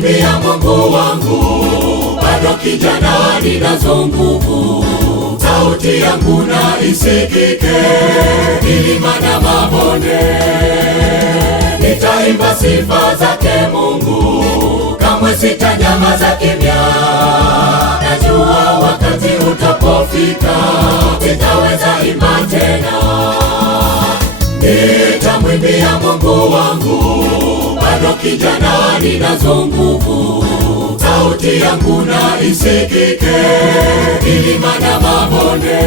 nitamwimbia Mungu wangu, bado kijana ninazo nguvu. Sauti yangu na isikike milima na mabonde, nitaimba sifa zake Mungu, kamwe sitanyamaza kimya. Najua wakati utapofika sitaweza imba tena. Nitamwimbia Mungu wangu, bado kijana ninazo nguvu. Sauti yangu na isikike milima na mabonde,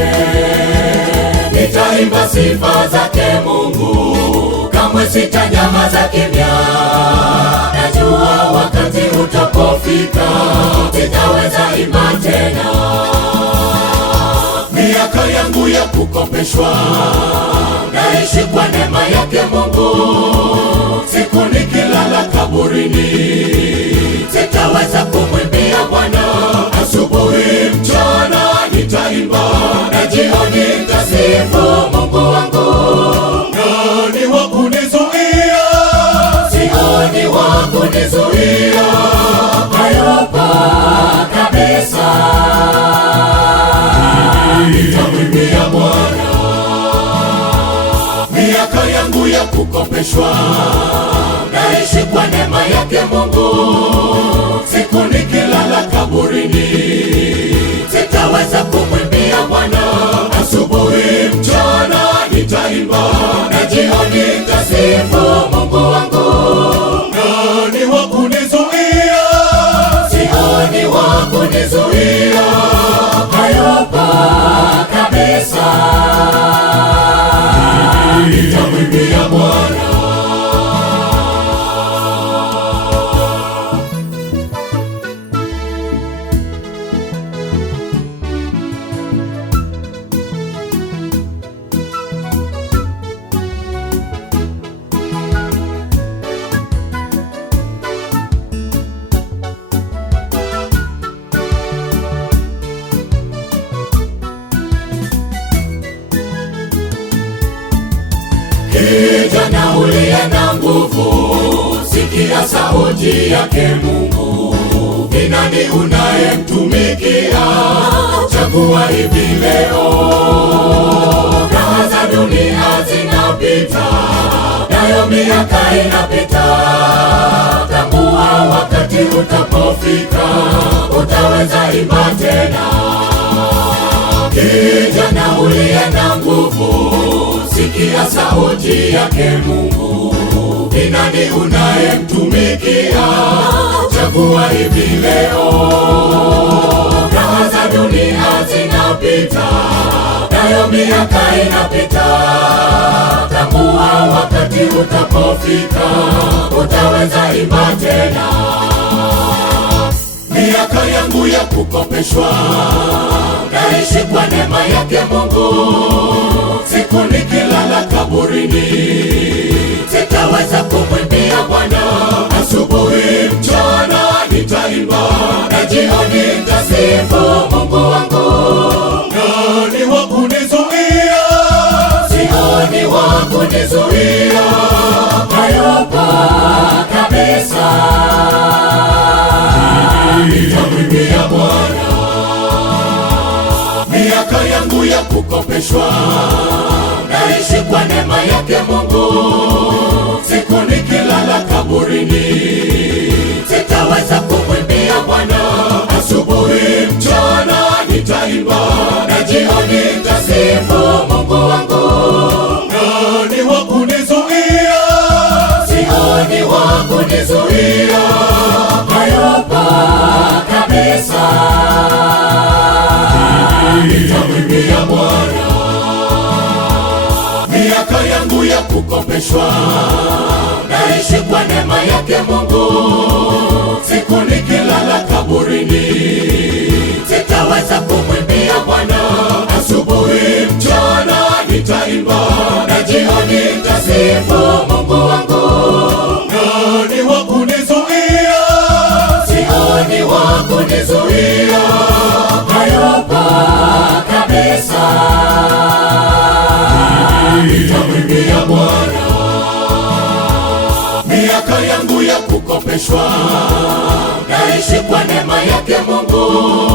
nitaimba sifa zake Mungu, kamwe sitanyamaza kimya. Najua wakati utapofika sitaweza imba tena. Miaka yangu ya kukopeshwa, naishi kwa neema yake Mungu. Siku nikilala kaburini, sitaweza kumwimbia Bwana. Asubuhi mchana nitaimba, na jioni nitasifu Mungu wangu. Nani wa kunizuia? Sioni wa kunizuia, hayupo kabisa. Nitamwimbia Bwana. Miaka yangu ya kukopeshwa, naishi kwa neema yake Mungu. Siku nikilala kaburini, sitaweza kumwimbia Bwana. Asubuhi mchana nitaimba, na jioni nitasifu Mungu wangu. Nani wa kunizuia? Sioni wa kunizuia, hayupo kabisa. Nitamwimbia Bwana. Kijana uliye na nguvu, sikia sauti yake Mungu. Ni nani unayemtumikia? Chagua hivi leo. Raha za dunia zinapita, nayo miaka inapita. Tambua wakati utapofika, utaweza imba tena. Kijana uliye na nguvu, sikia sauti yake Mungu. Ni nani unayemtumikia? Chagua hivi leo. Raha za dunia zinapita, nayo miaka inapita. Tambua wakati utapofika, utaweza imba tena. Miaka yangu ya kukopeshwa, naishi kwa neema yake Mungu. Siku nikilala kaburini, sitaweza kumwimbia Bwana. Asubuhi mchana nitaimba, na jioni nitasifu Mungu wangu. Nani wa kunizuia? Sioni wa kunizuia, hayupo kabisa. Nitamwimbia Bwana. Miaka yangu ya kukopeshwa, naishi kwa neema yake Mungu. Siku nikilala kaburini, sitaweza kumwimbia Bwana. Asubuhi mchana nitaimba, na jioni nitasifu Mungu wangu. Nani wa kunizuia? Sioni wa kunizuia, hayupo kabisa. Nitamwimbia Bwana. Miaka yangu ya kukopeshwa, naishi kwa neema yake Mungu. Siku nikilala kaburini, sitaweza kumwimbia Bwana. Asubuhi mchana nitaimba, na jioni nitasifu Mungu wangu. Nani wa kunizuia? Sioni wa kunizuia, hayupo kabisa. Nitamwimbia Bwana. Miaka yangu ya kukopeshwa, naishi kwa neema yake Mungu.